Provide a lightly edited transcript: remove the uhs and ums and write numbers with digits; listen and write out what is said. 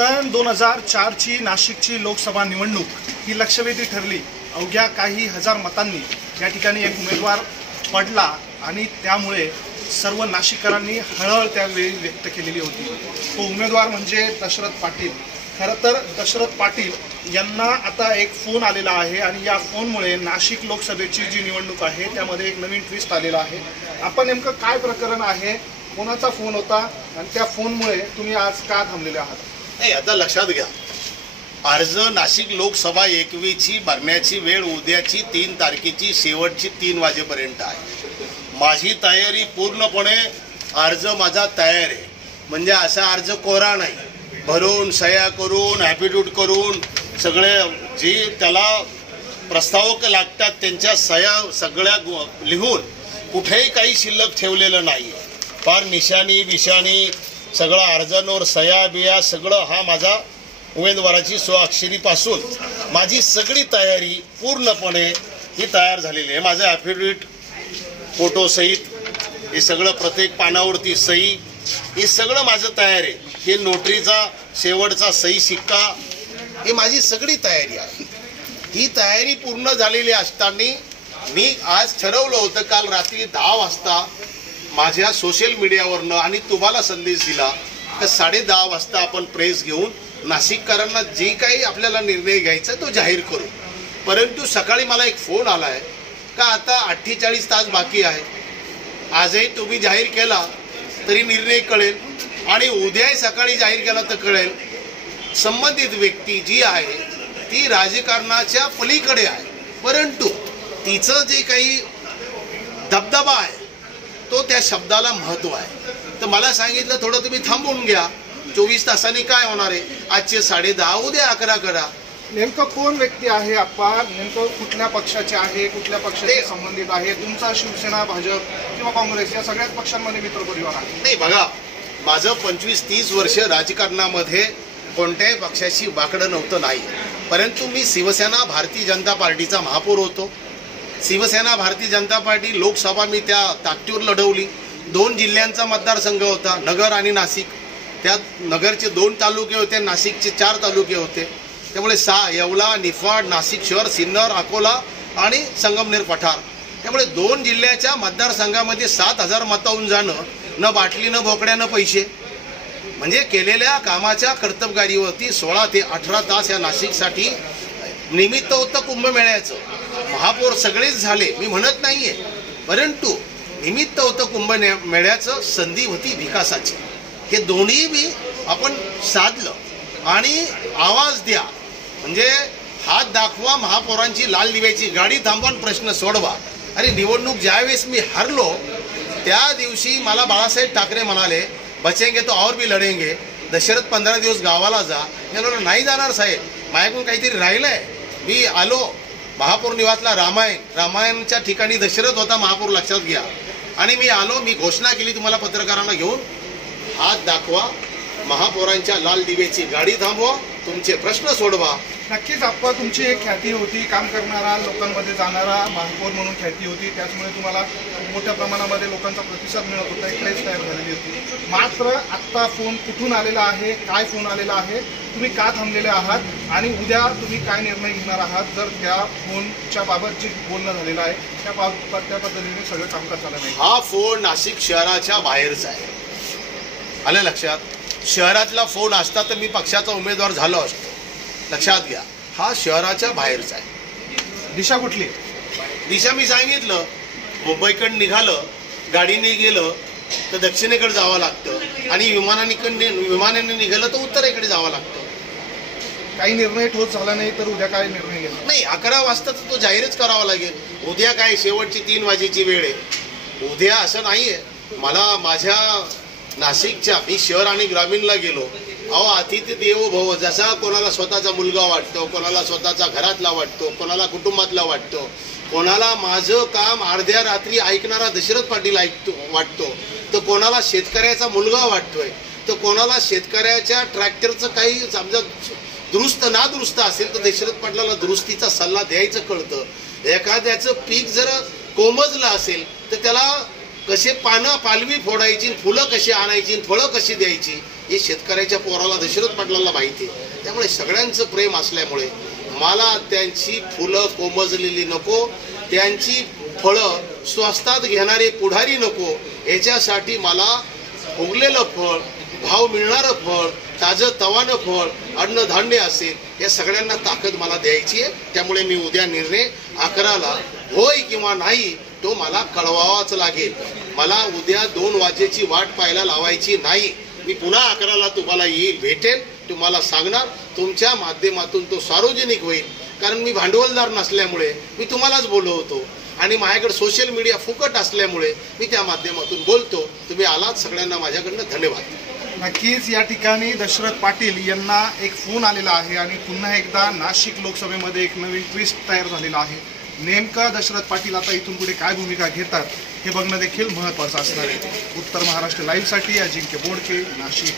सन 2004ची नाशिकची लोकसभा निवडणूक ही लक्षवेधी ठरली। अवघ्या काही हजार मतांनी या ठिकाणी एक उमेदवार पडला आणि त्यामुळे सर्व नाशिककरांनी हळहळ त्यावेळी व्यक्त केलेली होती। तो उमेदवार म्हणजे दशरथ पाटील। खरं तर दशरथ पाटील यांना आता एक फोन आलेला आहे आणि या फोनमुळे नाशिक लोकसभेची जी निवडणूक आहे त्यामध्ये एक नवीन ट्विस्ट आलेला आहे। आपण नेमकं काय प्रकरण आहे, कोणाचा फोन होता आणि त्या फोनमुळे तुम्ही आज का थांबलेले आहात? नाही, आता लक्षात घ्या, अर्ज नाशिक लोकसभा 21ची भरण्याची वेळ उद्याची 3 तारखेची शेवटची 3 वाजेपर्यंत आहे। माझी तयारी पूर्णपणे अर्ज माझा तयार आहे, म्हणजे असा अर्ज कोरा नाही, भरून सह्या करून ॲफिडेविट करून सगळे जे त्याला प्रस्तावक लागतात त्यांच्या सह्या सगळ्या लिहून कुठेही काही शिल्लक ठेवलेलं नाही। फार निशाणी विशाणी सगळं अर्जांवर सह्या बिया सगळं हा माझा उमेदवाराची स्वाक्षरीपासून माझी सगळी तयारी पूर्णपणे ही तयार झालेली आहे। माझं ॲफिडेविट फोटोसहित हे सगळं प्रत्येक पानावरती सही हे सगळं माझं तयार आहे। हे नोटरीचा शेवटचा सही शिक्का हे माझी सगळी तयारी आहे। ही तयारी पूर्ण झालेली असताना मी आज ठरवलं होतं काल रात्री 10 वाजता माझ्या सोशल मीडियावरनं आणि तुम्हाला संदेश दिला तर 10:30 वाजता आपण प्रेस घेऊन नाशिककरांना जे काही आपल्याला निर्णय घ्यायचा तो जाहीर करू। परंतु सकाळी मला एक फोन आला आहे का आता 48 तास बाकी आहे, आजही तुम्ही जाहीर केला तरी निर्णय कळेल आणि उद्याही सकाळी जाहीर केला तर कळेल। संबंधित व्यक्ती जी आहे ती राजकारणाच्या पलीकडे आहे, परंतु तिचं जे काही दबदबा आहे तो त्या शब्दाला महत्त्व आहे। तर मला सांगितलं थोडं तुम्ही थांबून घ्या, 24 तासांनी काय होणार आहे, आजचे 10:30 उद्या 11 करा। नेमकं कोण व्यक्ती आहे आप्पा, नेमकं कुठल्या पक्षाचे आहे, कुठल्या पक्षाचे संबंधित आहे? तुमचा शिवसेना भाजप किंवा काँग्रेस या सगळ्याच पक्षांमध्ये मित्रपरिवार आहे? नाही बघा, माझं 25-30 वर्ष राजकारणामध्ये कोणत्याही पक्षाशी वाकडं नव्हतं नाही, परंतु मी शिवसेना भारतीय जनता पार्टीचा महापौर होतो। शिवसेना भारतीय जनता पार्टी लोकसभा मी त्या ताकदीवर लढवली। 2 जिल्ह्यांचा मतदारसंघ होता, नगर आणि नाशिक। त्यात नगरचे 2 तालुके होते, नाशिकचे 4 तालुके होते। त्यामुळे येवला, निफाड, नाशिक शहर, सिन्नर, अकोला आणि संगमनेर पठार, त्यामुळे 2 जिल्ह्याच्या मतदारसंघामध्ये 7,000 मतावून जाणं न बाटली न भोकड्या न पैसे, म्हणजे केलेल्या कामाच्या कर्तबगारीवरती 16 ते 18 तास या नाशिकसाठी निमित्त होतं कुंभमेळ्याचं। महापौर सगळेच झाले मी म्हणत नाहीये, परंतु निमित्त होतं कुंभमेळ्याचं, संधी होती विकासाची। हे दोन्ही बी आपण साधलं आणि आवाज द्या, म्हणजे हात दाखवा, महापौरांची लाल दिव्याची गाडी थांबवून प्रश्न सोडवा। अरे निवडणूक ज्यावेळेस मी हरलो त्या दिवशी मला बाळासाहेब ठाकरे म्हणाले बचेंगे तो और भी लढेंगे, दशरथ 15 दिवस गावाला जा। मी म्हणालो नाही जाणार साहेब, माझ्याकडून काहीतरी राहिलंय। मी आलो महापौर निवासला, रामायणच्या ठिकाणी दशरथ होता महापौर, लक्षात घ्या। आणि मी आलो, मी घोषणा केली तुम्हाला पत्रकारांना घेऊन, हात दाखवा, महापौरांच्या लाल दिव्याची गाडी थांबवा, तुमचे प्रश्न सोडवा। नक्कीच आप्पा, तुमची एक ख्याती होती, काम करणारा, लोकांमध्ये जाणारा महापौर म्हणून ख्याती होती, त्याचमुळे तुम्हाला मोठ्या प्रमाणामध्ये लोकांचा प्रतिसाद मिळत होता, एक क्रेज तयार झालेली होती। मात्र आत्ता फोन कुठून आलेला आहे, काय फोन आलेला आहे, तुम्ही का थांबलेले आहात आणि उद्या तुम्ही काय निर्णय घेणार आहात जर त्या फोनच्या बाबत जे बोलणं झालेलं आहे त्या पद्धतीने सगळं कामकाज झालं नाही? हा फोन नाशिक शहराच्या बाहेरचा आहे, आलं लक्षात? शहरातला फोन असता तर मी पक्षाचा उमेदवार झालो असतो, लक्षात घ्या। हा शहराच्या बाहेरचा आहे। दिशा कुठली? दिशा मी सांगितलं, मुंबईकडे निघालं, गाडीने गेलं तर दक्षिणेकडे जावं लागतं आणि विमानाने निघालं तर उत्तरेकडे जावं लागतं। काही निर्णय ठोस झाला नाही तर उद्या काय निर्णय घेणार? नाही, 11 वाजता तर तो जाहीरच करावा लागेल। उद्या काय शेवटची 3 वाजेची वेळ आहे, उद्या असं नाहीये। मला माझ्या नाशिकच्या, मी शहर आणि ग्रामीणला गेलो, अहो अतिथी देवो भव, जसा कोणाला स्वतःचा मुलगा वाटतो, कोणाला स्वतःचा घरातला वाटतो, कोणाला कुटुंबातला वाटतो, कोणाला माझं काम अर्ध्या रात्री ऐकणारा दशरथ पाटील वाटतो, तर कोणाला शेतकऱ्याचा मुलगा वाटतोय, तर कोणाला शेतकऱ्याच्या ट्रॅक्टरचं काही समजा दुरुस्त नादुरुस्त असेल तर दशरथ पाटलाला दुरुस्तीचा सल्ला द्यायचं कळतं। एखाद्याचं पीक जर कोमजलं असेल तर त्याला कसे पानं पालवी फोडायची, फुलं कशी आणायची, फळं कशी द्यायची, हे शेतकऱ्याच्या पोराला दशरथ पाटलांना माहिती आहे. त्यामुळे सगळ्यांचं प्रेम असल्यामुळे मला त्यांची फुलं कोमजलेली नको, त्यांची फळं स्वस्तात घेणारे पुढारी नको. याच्यासाठी मला उगलेलं फळ, भाव मिळणारं फळ, ताजं तवानं फळ, अन्नधान्य असेल, या सगळ्यांना ताकद मला द्यायची आहे. त्यामुळे मी उद्या निर्णय 11ला होय किंवा नाही तो मला कळवावाच लागेल. मला उद्या 2 वाजेची वाट पाहायला लावायची नाही. मी पुन्हा 11ला तुम्हाला येईल, भेटेल, तुम्हाला सांगणार. तुमच्या माध्यमातून तो सार्वजनिक होईल. कारण मी भांडवलदार नसल्यामुळे मी तुम्हालाच बोलवतो आणि माझ्याकडे सोशल मीडिया फुकट असल्यामुळे मी त्या माध्यमातून बोलतो. तुम्ही आलात, सगळ्यांना माझ्याकडनं धन्यवाद. नक्कीच या ठिकाणी दशरथ पाटील यांना एक फोन आलेला आहे आणि पुन्हा एकदा नाशिक लोकसभेमध्ये एक नवीन ट्विस्ट तयार झालेला आहे. नेमकं दशरथ पाटील आता इथून पुढे काय भूमिका घेतात हे बघणं देखील महत्त्वाचं असणार आहे. उत्तर महाराष्ट्र लाईव्हसाठी अजिंक्य बोडके, नाशिक.